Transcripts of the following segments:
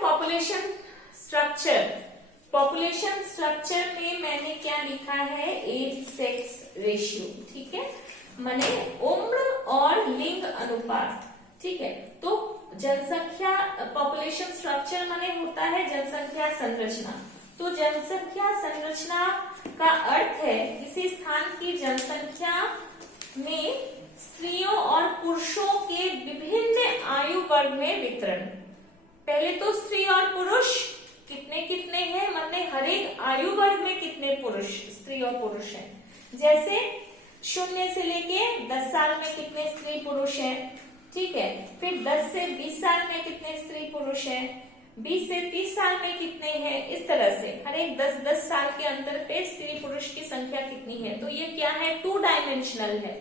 Population structure. Population structure में मैंने क्या लिखा है, एज सेक्स रेशियो, ठीक है, माने उम्र और लिंग अनुपात, ठीक है। तो जनसंख्या, पॉपुलेशन स्ट्रक्चर माने होता है जनसंख्या संरचना। तो जनसंख्या संरचना का अर्थ है किसी स्थान की जनसंख्या में स्त्रियों और पुरुषों के विभिन्न आयु वर्ग में वितरण। पहले तो स्त्री और पुरुष कितने कितने हैं, मतलब हर एक आयु वर्ग में कितने पुरुष, स्त्री और पुरुष हैं। जैसे 0 से लेके 10 साल में कितने स्त्री पुरुष हैं, ठीक है। फिर 10 से 20 साल में कितने स्त्री पुरुष हैं, 20 से 30 साल में कितने हैं, इस तरह से हर एक 10-10 साल के अंतर पे स्त्री पुरुष की संख्या कितनी है। तो ये क्या है, 2 डायमेंशनल है।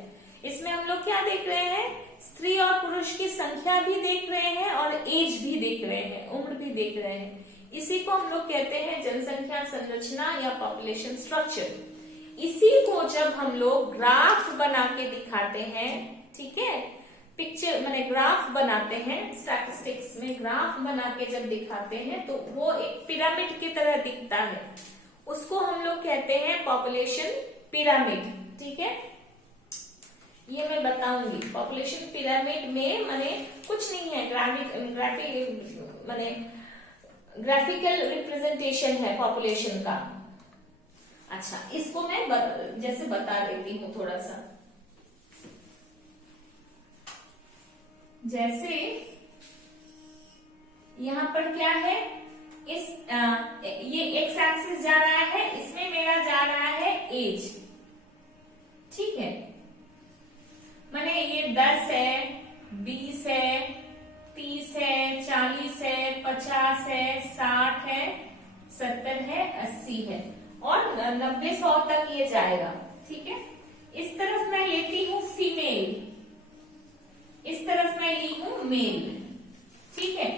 इसमें हम लोग क्या देख रहे हैं, स्त्री और पुरुष की संख्या भी देख रहे हैं और एज भी देख रहे हैं, उम्र भी देख रहे हैं। इसी को हम लोग कहते हैं जनसंख्या संरचना या पॉपुलेशन स्ट्रक्चर। इसी को जब हम लोग ग्राफ बना के दिखाते हैं, ठीक है, पिक्चर माने ग्राफ बनाते हैं, स्टैटिस्टिक्स में ग्राफ बना के जब दिखाते हैं तो वो एक पिरामिड की तरह दिखता है, उसको हम लोग कहते हैं पॉपुलेशन पिरामिड, ठीक है। ये मैं बताऊंगी। पॉपुलेशन पिरामिड में माने कुछ नहीं है, ग्राफिकल रिप्रेजेंटेशन है पॉपुलेशन का। अच्छा, इसको मैं जैसे बता देती हूँ थोड़ा सा। जैसे यहाँ पर क्या है, ये एक्स एक्सिस जा रहा है, इसमें मेरा जा रहा है एज, ठीक है। माने ये 10 है, 20 है, 30 है, 40 है, 50 है, 60 है, 70 है, 80 है और 90-100 तक ये जाएगा, ठीक है। इस तरफ मैं लेती हूँ फीमेल, इस तरफ मैं ली हूँ मेल, ठीक है।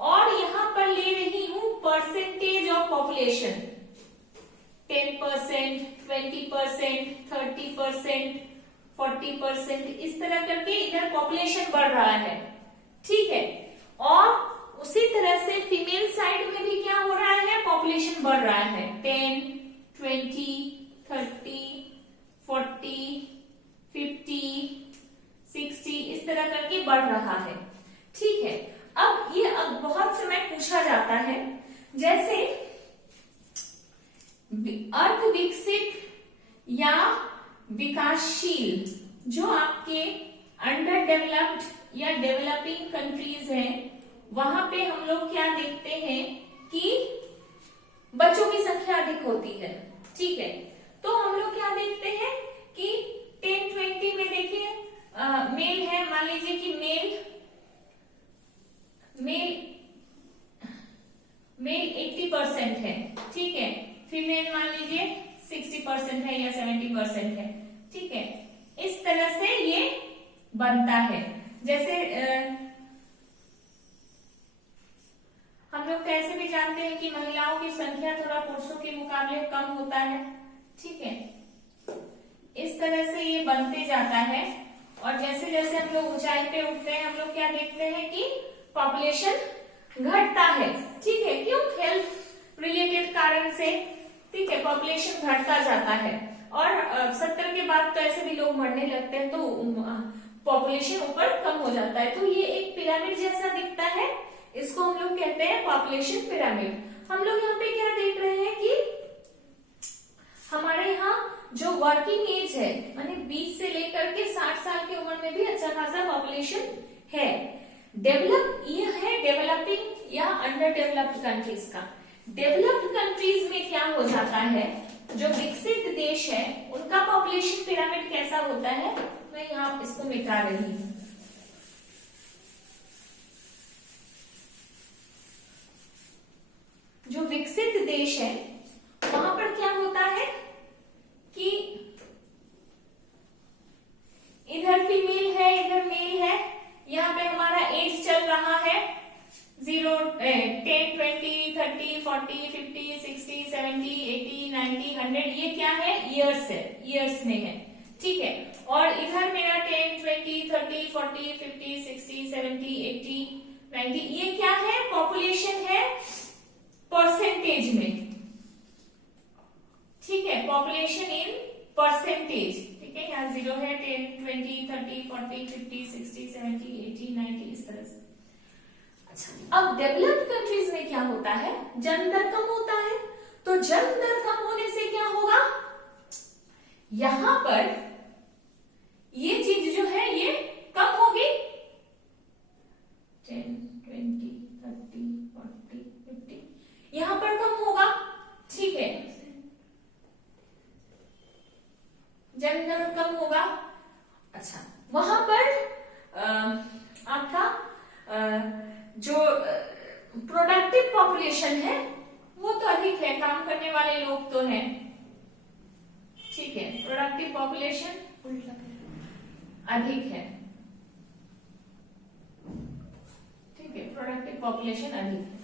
और यहां पर ले रही हूँ परसेंटेज ऑफ पॉपुलेशन, 10%, 20%, 30%, 40%, इस तरह करके इधर पॉपुलेशन बढ़ रहा है, ठीक है। और उसी तरह से फीमेल साइड में भी क्या हो रहा है, पॉपुलेशन बढ़ रहा है, 10, 20, 30, 40, 50, 60, इस तरह करके बढ़ रहा है, ठीक है। अब ये बहुत समय पूछा जाता है, जैसे अर्ध विकसित या विकासशील, जो आपके अंडर डेवलप्ड या डेवलपिंग कंट्रीज हैं, वहां पे हम लोग क्या देखते हैं कि बच्चों की संख्या अधिक होती है, ठीक है। तो हम लोग क्या देखते हैं कि 10-20 में देखिए मेल है, मान लीजिए कि मेल 80% है, ठीक है। फीमेल मान लीजिए 60% है या 70% है, ठीक है। इस तरह से ये बनता है। जैसे हम लोग कैसे भी जानते हैं कि महिलाओं की संख्या थोड़ा पुरुषों के मुकाबले कम होता है, ठीक है। इस तरह से ये बनते जाता है। और जैसे जैसे हम लोग ऊंचाई पे उठते हैं, हम लोग क्या देखते हैं कि पॉपुलेशन घटता है, ठीक है। क्यों, हेल्थ रिलेटेड कारण से, ठीक है, पॉपुलेशन घटता जाता है। और 70 के बाद तो ऐसे भी लोग मरने लगते हैं, तो पॉपुलेशन ऊपर कम हो जाता है। तो ये एक पिरामिड जैसा दिखता है, इसको हम लोग कहते हैं पॉपुलेशन पिरामिड। हम लोग यहाँ पे क्या देख रहे हैं कि हमारे यहाँ जो वर्किंग एज है, माने 20 से लेकर के 60 साल की उम्र में भी अच्छा खासा पॉपुलेशन है। डेवलप, ये है डेवलपिंग या अंडर डेवलप्ड कंट्रीज का। डेवलप्ड कंट्रीज में क्या हो जाता है, जो विकसित देश है उनका पॉपुलेशन पिरामिड कैसा होता है, मैं यहाँ इसको मिटा रही हूँ। जो विकसित देश है वहां पर क्या होता है कि इधर फीमेल है, इधर मेल है, यहाँ पे हमारा एज चल रहा है 0, 10, 20, 30, 40, 50, 60, 70, 80, 90, 100, ये क्या है, ईयर्स है, ईयर्स में है, ठीक है। और इधर मेरा 10, 20, 30, 40, 50, 60, 70, 80, 90, ये क्या है, पॉपुलेशन है परसेंटेज, ठीक है, यहाँ 0 है, 10, 20, 30, 40, 50, 60, 70, 80, 90 इस तरह से। अच्छा, अब डेवलप्ड कंट्रीज में क्या होता है, जन्म दर कम होता है, तो जन्म दर कम होने से क्या होगा, यहां पर ये चीज जो है ये कम होगी, 10, 20, 30, 40, 50 यहां पर कम होगा, ठीक है, जन्म दर कम होगा। अच्छा, वहां पर आपका जो प्रोडक्टिव पॉपुलेशन है वो तो अधिक है, काम करने वाले लोग तो हैं, ठीक है, प्रोडक्टिव पॉपुलेशन अधिक है, ठीक है, प्रोडक्टिव पॉपुलेशन अधिक है।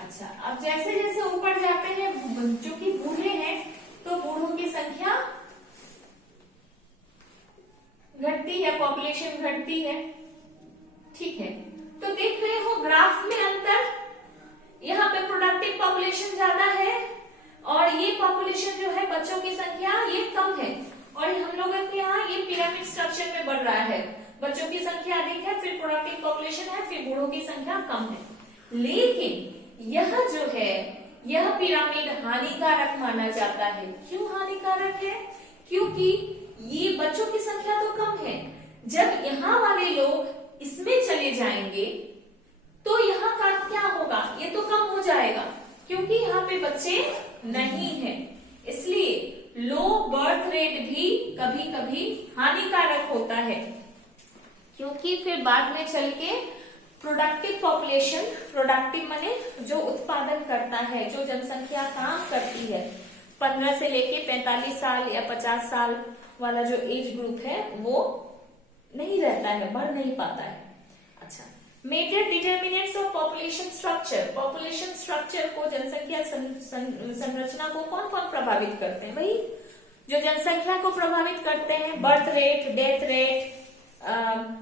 अच्छा, अब जैसे जैसे ऊपर जाते हैं, जो कि बूढ़े हैं, तो बूढ़ों की संख्या घटती है, पॉपुलेशन घटती है, ठीक है। तो देख रहे हो ग्राफ में अंतर, यहाँ पे प्रोडक्टिव पॉपुलेशन ज्यादा है और ये पॉपुलेशन जो है बच्चों की संख्या ये कम है, और हम लोगों के यहाँ ये पिरामिड स्ट्रक्चर में बढ़ रहा है, बच्चों की संख्या अधिक है, फिर प्रोडक्टिव पॉपुलेशन है, फिर बूढ़ों की संख्या कम है। लेकिन यह जो है यह पिरामिड हानिकारक माना जाता है। क्यों हानिकारक है? क्योंकि ये बच्चों की संख्या तो कम है, जब यहाँ वाले लोग इसमें चले जाएंगे तो यहाँ का क्या होगा, ये तो कम हो जाएगा, क्योंकि यहाँ पे बच्चे नहीं हैं, इसलिए लो बर्थ रेट भी कभी कभी हानिकारक होता है, क्योंकि फिर बाद में चल के प्रोडक्टिव पॉपुलेशन, प्रोडक्टिव माने जो उत्पादन करता है, जो जनसंख्या काम करती है, 15 से लेके 45 साल या 50 साल वाला जो एज ग्रुप है वो नहीं रहता है, बढ़ नहीं पाता है। अच्छा, major determinants of population structure, population structure को, जनसंख्या संरचना को कौन कौन प्रभावित करते हैं? वही जो जनसंख्या को प्रभावित करते हैं, birth rate, death rate,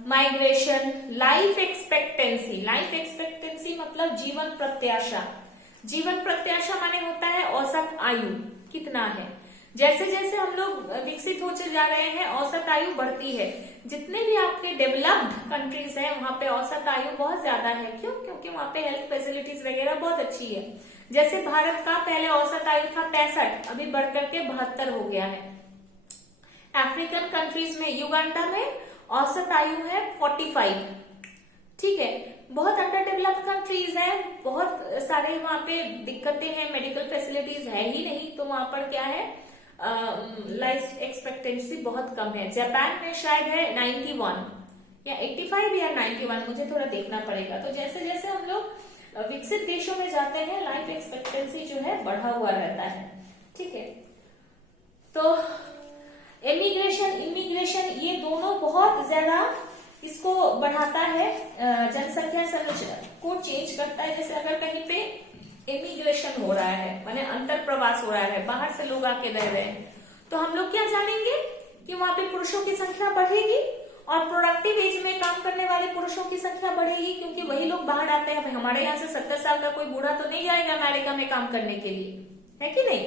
migration, life expectancy. Life expectancy मतलब जीवन प्रत्याशा। जीवन प्रत्याशा माने होता है औसत आयु कितना है। जैसे जैसे हम लोग विकसित होते जा रहे हैं औसत आयु बढ़ती है। जितने भी आपके डेवलप्ड कंट्रीज हैं वहां पे औसत आयु बहुत ज्यादा है। क्यों? क्योंकि वहां पे हेल्थ फैसिलिटीज वगैरह बहुत अच्छी है। जैसे भारत का पहले औसत आयु था 65, अभी बढ़कर के 72 हो गया है। अफ्रीकन कंट्रीज में, युगांडा में औसत आयु है 45, ठीक है। बहुत अंडर डेवलप्ड कंट्रीज हैं, बहुत सारे वहां पे दिक्कतें हैं, मेडिकल फैसिलिटीज है ही नहीं, तो वहां पर क्या है, लाइफ एक्सपेक्टेंसी बहुत कम है। जापान में शायद है 91 या 85 या 91, मुझे थोड़ा देखना पड़ेगा। तो जैसे जैसे हम लोग विकसित देशों में जाते हैं लाइफ एक्सपेक्टेंसी जो है बढ़ा हुआ रहता है, ठीक है। तो इमिग्रेशन ये दोनों बहुत ज्यादा इसको बढ़ाता है, जनसंख्या संरचना को चेंज करता है। जैसे अगर कहीं पे इमिग्रेशन हो रहा है, माने अंतर प्रवास हो रहा है, बाहर से लोग आके रह रहे हैं, तो हम लोग क्या जानेंगे कि वहां पे पुरुषों की संख्या बढ़ेगी और प्रोडक्टिव एज में काम करने वाले पुरुषों की संख्या बढ़ेगी, क्योंकि वही लोग बाहर आते हैं। हमारे यहाँ से 70 साल का कोई बूढ़ा तो नहीं जाएगा अमेरिका में काम करने के लिए, है कि नहीं?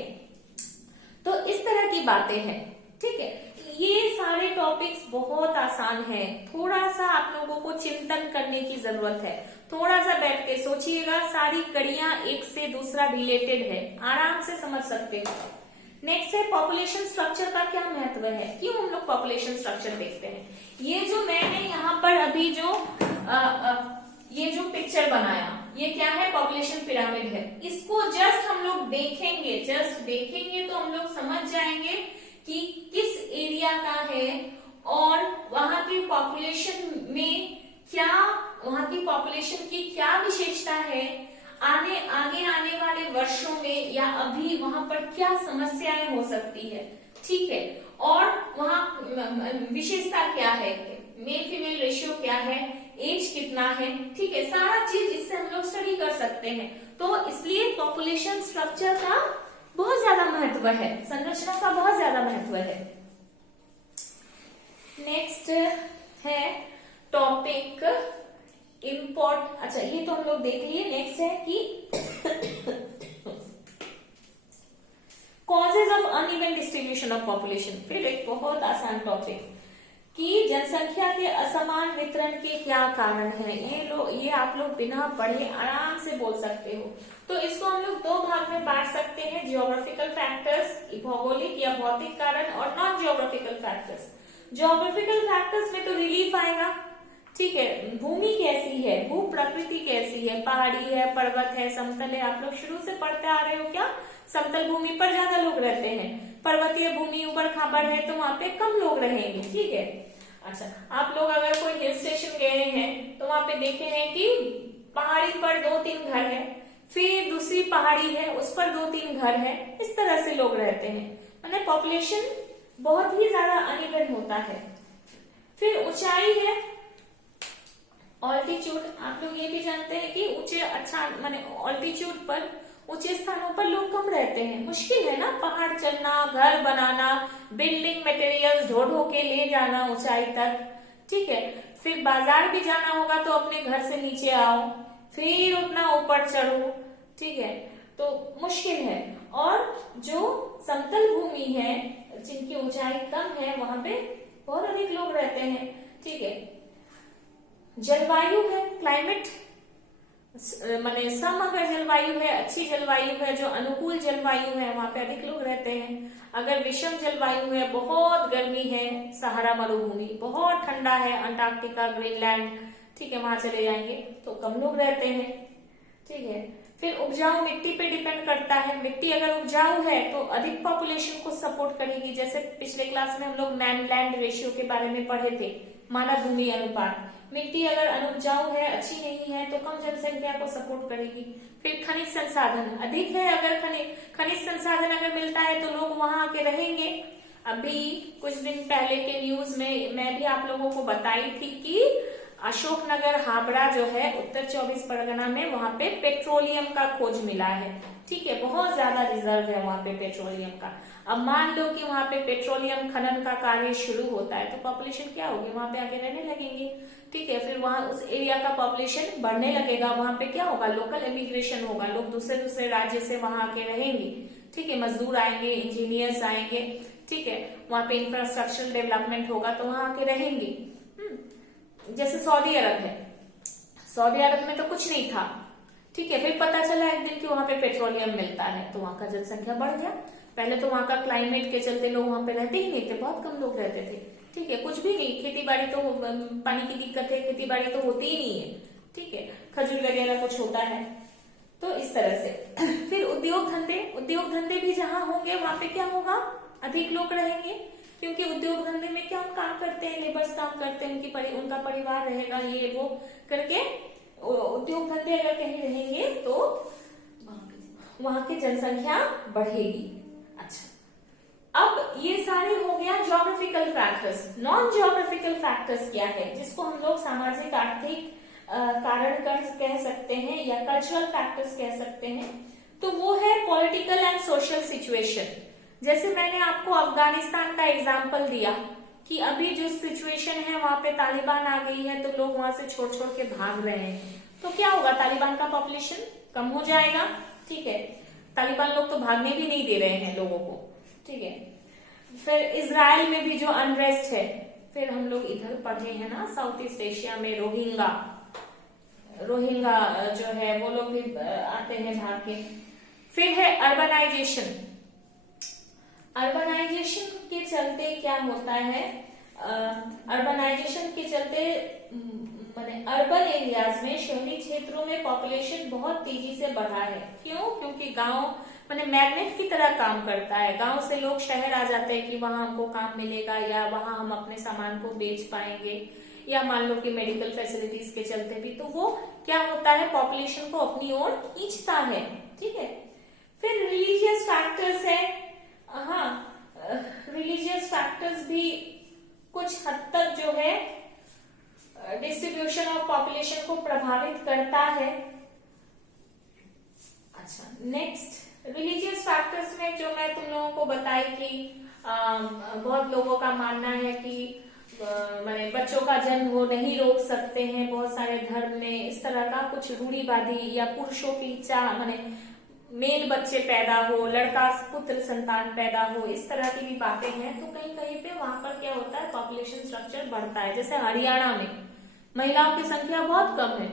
तो इस तरह की बातें हैं, ठीक है। ये सारे टॉपिक्स बहुत आसान हैं, थोड़ा सा आप लोगों को चिंतन करने की जरूरत है। थोड़ा सा बैठ के सोचिएगा, सारी कड़ियां एक से दूसरा रिलेटेड है, आराम से समझ सकते हो। नेक्स्ट है पॉपुलेशन स्ट्रक्चर का क्या महत्व है, क्यों हम लोग पॉपुलेशन स्ट्रक्चर देखते हैं। ये जो मैंने यहाँ पर अभी जो ये जो पिक्चर बनाया, ये क्या है, पॉपुलेशन पिरामिड है। इसको जस्ट हम लोग देखेंगे तो हम लोग समझ जाएंगे कि किस एरिया का है और वहां की पॉपुलेशन में क्या, वहां की पॉपुलेशन की क्या विशेषता है, आगे आने वाले वर्षों में या अभी वहां पर क्या समस्याएं हो सकती है, ठीक है। और वहां विशेषता क्या है, मेल फीमेल रेशियो क्या है, एज कितना है, ठीक है। सारा चीज इससे हम लोग स्टडी कर सकते हैं। तो इसलिए पॉपुलेशन स्ट्रक्चर का बहुत ज्यादा महत्व है, संरचना का बहुत ज्यादा महत्व है। नेक्स्ट है टॉपिक अच्छा ये तो हम लोग देख लिए। नेक्स्ट है कि causes of uneven distribution distribution of population. फिर एक बहुत आसान टॉपिक कि जनसंख्या के असमान वितरण के क्या कारण है। ये आप लोग बिना पढ़े आराम से बोल सकते हो। तो इसको हम लोग दो भाग में बांट सकते हैं, जियोग्राफिकल फैक्टर्स, भौगोलिक या भौतिक कारण, और non geographical factors. Geographical factors में तो रिलीफ आएगा, ठीक है, भूमि कैसी है, भू प्रकृति कैसी है, पहाड़ी है, पर्वत है, समतल है। आप लोग शुरू से पढ़ते आ रहे हो क्या, समतल भूमि पर ज्यादा लोग रहते हैं, पर्वतीय भूमि ऊपर खाबर है तो वहां पे कम लोग रहेंगे, ठीक है। अच्छा, आप लोग अगर कोई हिल स्टेशन गए हैं तो वहां पे देखे हैं कि पहाड़ी पर 2-3 घर है, फिर दूसरी पहाड़ी है उस पर 2-3 घर है, इस तरह से लोग रहते हैं, मतलब पॉपुलेशन बहुत ही ज्यादा अनइवन होता है। फिर ऊंचाई है, ऑल्टीट्यूड। आप लोग ये भी जानते हैं कि ऊंचे, अच्छा माने ऑल्टीट्यूड पर, ऊंचे स्थानों पर लोग कम रहते हैं, मुश्किल है ना पहाड़ चढ़ना, घर बनाना, बिल्डिंग मटेरियल्स ढो ढो के ले जाना ऊंचाई तक, ठीक है। फिर बाजार भी जाना होगा तो अपने घर से नीचे आओ, फिर उतना ऊपर चढ़ो, ठीक है, तो मुश्किल है। और जो समतल भूमि है, जिनकी ऊंचाई कम है, वहां पे बहुत अधिक लोग रहते हैं, ठीक है। जलवायु है, क्लाइमेट, माने सम अगर जलवायु है, अच्छी जलवायु है, जो अनुकूल जलवायु है, वहां पे अधिक लोग रहते हैं। अगर विषम जलवायु है, बहुत गर्मी है, सहारा मरुभूमि, बहुत ठंडा है, अंटार्कटिका, ग्रीनलैंड, ठीक है, वहां चले जाएंगे तो कम लोग रहते हैं, ठीक है। फिर उपजाऊ मिट्टी पे डिपेंड करता है, मिट्टी अगर उपजाऊ है तो अधिक पॉपुलेशन को सपोर्ट करेगी। जैसे पिछले क्लास में हम लोग मैन लैंड रेशियो के बारे में पढ़े थे, मानव भूमि अनुपात। मिट्टी अगर अनुपजाऊ है, अच्छी नहीं है, तो कम जनसंख्या को सपोर्ट करेगी। फिर खनिज संसाधन अधिक है, अगर खनिज संसाधन अगर मिलता है तो लोग वहां आके रहेंगे। अभी कुछ दिन पहले के न्यूज में मैं भी आप लोगों को बताई थी कि अशोकनगर हावड़ा जो है उत्तर 24 परगना में, वहां पे पेट्रोलियम का खोज मिला है, ठीक है, बहुत ज्यादा रिजर्व है वहां पे पेट्रोलियम का। अब मान लो कि वहां पे पेट्रोलियम खनन का कार्य शुरू होता है तो पॉपुलेशन क्या होगी, वहां पे आके रहने लगेंगे, ठीक है। फिर वहां उस एरिया का पॉपुलेशन बढ़ने लगेगा, वहां पे क्या होगा, लोकल इमिग्रेशन होगा, लोग दूसरे दूसरे राज्य से वहां आके रहेंगे, ठीक है, मजदूर आएंगे, इंजीनियर्स आएंगे, ठीक है, वहां पे इंफ्रास्ट्रक्चरल डेवलपमेंट होगा तो वहां आके रहेंगे। जैसे सऊदी अरब है, सऊदी अरब में तो कुछ नहीं था, ठीक है, फिर पता चला एक दिन कि वहां पे पेट्रोलियम मिलता है तो वहां का जनसंख्या बढ़ गया। पहले तो वहां का क्लाइमेट के चलते लोग वहां पे रहते ही नहीं थे, बहुत कम लोग रहते थे, ठीक है, कुछ भी नहीं, खेती बाड़ी तो, पानी की दिक्कत है, खेती बाड़ी तो होती ही नहीं है, ठीक है, खजूर वगैरह कुछ होता है, तो इस तरह से। फिर उद्योग धंधे भी जहां होंगे वहां पे क्या होगा, अधिक लोग रहेंगे, क्योंकि उद्योग धंधे में क्या हम काम करते हैं, लेबर्स काम करते हैं, उनका परिवार रहेगा, ये वो करके उद्योग धंधे अगर कहीं रहेंगे तो वहां की जनसंख्या बढ़ेगी। अच्छा, अब ये सारे हो गया geographical factors. Non geographical factors क्या है, जिसको हम लोग सामाजिक आर्थिक कारण कह सकते हैं या कल्चरल फैक्टर्स कह सकते हैं, तो वो है पॉलिटिकल एंड सोशल सिचुएशन। जैसे मैंने आपको अफगानिस्तान का एग्जाम्पल दिया कि अभी जो सिचुएशन है वहां पे तालिबान आ गई है तो लोग वहां से छोड़ छोड़ के भाग रहे हैं, तो क्या होगा, तालिबान का पॉपुलेशन कम हो जाएगा, ठीक है, तालिबान लोग तो भागने भी नहीं दे रहे हैं लोगों को, ठीक है। फिर इजराइल में भी जो अनरेस्ट है, फिर हम लोग इधर पढ़े हैं ना, साउथ ईस्ट एशिया में रोहिंगा जो है वो लोग भी आते हैं भाग के। फिर है अर्बनाइजेशन के चलते क्या होता है, अर्बनाइजेशन के चलते माने अर्बन एरियाज में, शहरी क्षेत्रों में पॉपुलेशन बहुत तेजी से बढ़ा है। क्यों, क्योंकि गांव माने मैग्नेट की तरह काम करता है, गांव से लोग शहर आ जाते हैं कि वहां हमको काम मिलेगा या वहां हम अपने सामान को बेच पाएंगे, या मान लो कि मेडिकल फैसिलिटीज के चलते भी, तो वो क्या होता है, पॉपुलेशन को अपनी ओर खींचता है, ठीक है। फिर रिलीजियस फैक्टर्स है, हाँ, रिलीजियस फैक्टर्स भी कुछ हद तक जो है डिस्ट्रीब्यूशन ऑफ पॉपुलेशन को प्रभावित करता है। अच्छा, नेक्स्ट रिलीजियस फैक्टर्स में जो मैं तुम लोगों को बताई कि बहुत लोगों का मानना है कि माने बच्चों का जन्म वो नहीं रोक सकते हैं, बहुत सारे धर्म में इस तरह का कुछ रूढ़िवादी, या पुरुषों की इच्छा माने मेल बच्चे पैदा हो, लड़का पुत्र संतान पैदा हो, इस तरह की भी बातें हैं। तो कहीं कहीं पे वहां पर क्या होता है, पॉपुलेशन स्ट्रक्चर बढ़ता है। जैसे हरियाणा में महिलाओं की संख्या बहुत कम है,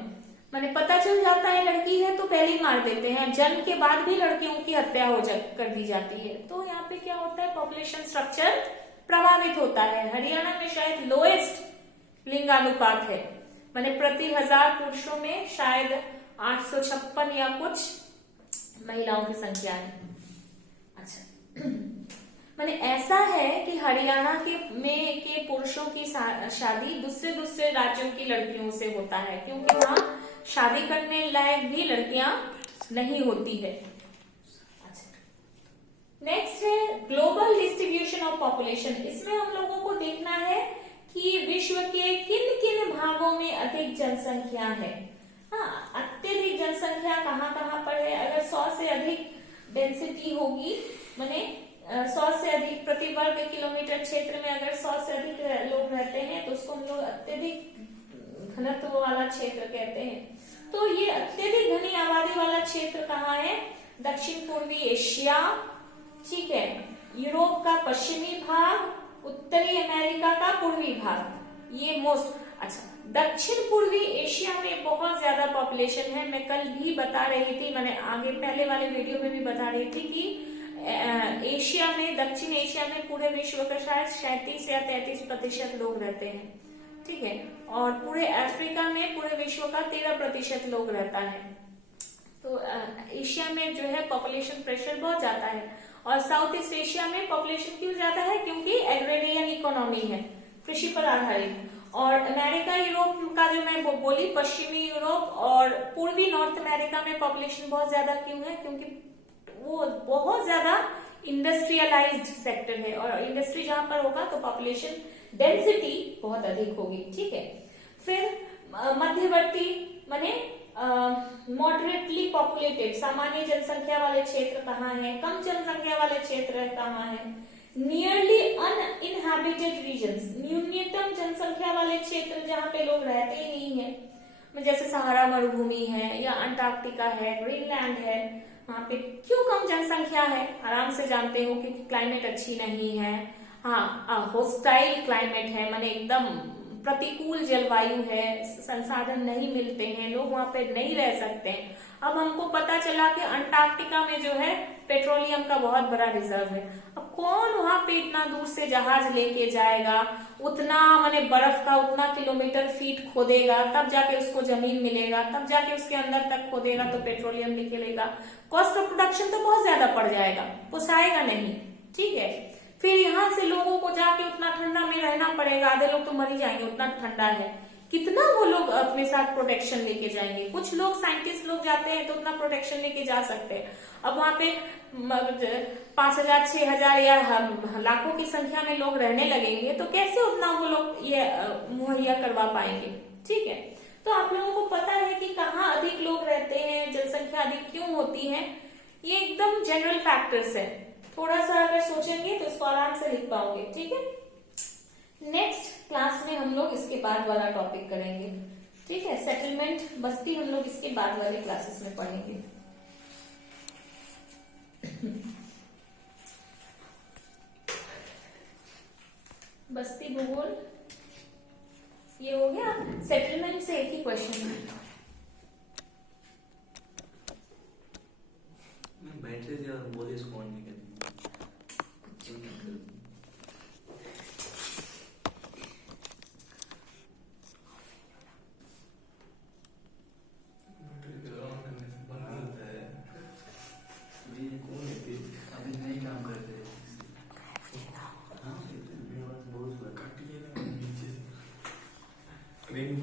मैंने पता चल जाता है लड़की है तो पहले ही मार देते हैं, जन्म के बाद भी लड़कियों की हत्या कर दी जाती है। तो यहाँ पे क्या होता है, पॉपुलेशन स्ट्रक्चर प्रभावित होता है। हरियाणा में शायद लोएस्ट लिंगानुपात है, मैंने प्रति 1000 पुरुषों में शायद 856 या कुछ महिलाओं की संख्या है। अच्छा मैंने ऐसा है कि हरियाणा के पुरुषों की शादी दूसरे राज्यों की लड़कियों से होता है, क्योंकि वहां शादी करने लायक भी लड़कियां नहीं होती है। अच्छा नेक्स्ट है ग्लोबल डिस्ट्रीब्यूशन ऑफ पॉपुलेशन। इसमें हम लोगों को देखना है कि विश्व के किन किन भागों में अधिक जनसंख्या है। हाँ, अत्यधिक जनसंख्या कहाँ कहाँ पर है। अगर 100 से अधिक डेंसिटी होगी, माने 100 से अधिक प्रति वर्ग किलोमीटर क्षेत्र में अगर 100 से अधिक लोग रहते हैं तो उसको हम लोग अत्यधिक घनत्व वाला क्षेत्र कहते हैं। तो ये अत्यधिक घनी आबादी वाला क्षेत्र कहाँ है, दक्षिण पूर्वी एशिया, ठीक है, यूरोप का पश्चिमी भाग, उत्तरी अमेरिका का पूर्वी भाग, ये मोस्ट। अच्छा दक्षिण पूर्वी एशिया में बहुत ज्यादा पॉपुलेशन है। मैं कल भी बता रही थी, मैंने आगे पहले वाले वीडियो में भी बता रही थी कि एशिया में, दक्षिण एशिया में पूरे विश्व का शायद 37 या 33% लोग रहते हैं, ठीक है, और पूरे अफ्रीका में पूरे विश्व का 13% लोग रहता है। तो एशिया में जो है पॉपुलेशन प्रेशर बहुत ज्यादा है। और साउथ ईस्ट एशिया में पॉपुलेशन क्यों ज्यादा है, क्योंकि एग्रेरियन इकोनॉमी है, कृषि पर आधारित। और अमेरिका यूरोप का जो मैं बोली, पश्चिमी यूरोप और पूर्वी नॉर्थ अमेरिका में पॉपुलेशन बहुत ज्यादा क्यों है, क्योंकि वो बहुत ज्यादा इंडस्ट्रियलाइज्ड सेक्टर है, और इंडस्ट्री जहां पर होगा तो पॉपुलेशन डेंसिटी बहुत अधिक होगी, ठीक है। फिर मध्यवर्ती माने मॉडरेटली पॉपुलेटेड, सामान्य जनसंख्या वाले क्षेत्र कहाँ है, कम जनसंख्या वाले क्षेत्र कहाँ है, नियरली अनइनहैबिटेड रीजन्स, न्यूनतम जनसंख्या वाले क्षेत्र जहाँ पे लोग रहते ही नहीं है, जैसे सहारा मरुभूमि है या अंटार्कटिका है, ग्रीनलैंड है, वहां पे क्यों कम जनसंख्या है, आराम से जानते हो क्योंकि क्लाइमेट अच्छी नहीं है। हाँ, होस्टाइल क्लाइमेट है, माने एकदम प्रतिकूल जलवायु है, संसाधन नहीं मिलते हैं, लोग वहां पे नहीं रह सकते हैं। अब हमको पता चला कि अंटार्कटिका में जो है पेट्रोलियम का बहुत बड़ा रिजर्व है। अब कौन वहां पे इतना दूर से जहाज लेके जाएगा, उतना माने बर्फ का उतना किलोमीटर फीट खोदेगा, तब जाके उसको जमीन मिलेगा, तब जाके उसके अंदर तक खोदेगा तो पेट्रोलियम निकलेगा। कॉस्ट ऑफ प्रोडक्शन तो बहुत ज्यादा पड़ जाएगा, पोसाएगा नहीं, ठीक है। फिर यहाँ से लोगों को जाके उतना ठंडा में रहना पड़ेगा, आधे लोग तो मर ही जाएंगे, उतना ठंडा है। कितना वो लोग अपने साथ प्रोटेक्शन लेके जाएंगे। कुछ लोग साइंटिस्ट लोग जाते हैं तो उतना प्रोटेक्शन लेके जा सकते हैं। अब वहां पे 5000 6000 या लाखों की संख्या में लोग रहने लगेंगे तो कैसे उतना वो लोग ये मुहैया करवा पाएंगे, ठीक है। तो आप लोगों को पता है कि कहाँ अधिक लोग रहते हैं, जनसंख्या अधिक क्यों होती है, ये एकदम जनरल फैक्टर्स है। थोड़ा सा अगर सोचेंगे तो इसको आराम से लिख पाओगे, ठीक है। नेक्स्ट क्लास में हम लोग इसके बाद वाला टॉपिक करेंगे, ठीक है। सेटलमेंट बस्ती हम लोग इसके बाद वाले क्लासेस में पढ़ेंगे। बस्ती भूगोल ये हो गया। सेटलमेंट से एक ही क्वेश्चन है। नहीं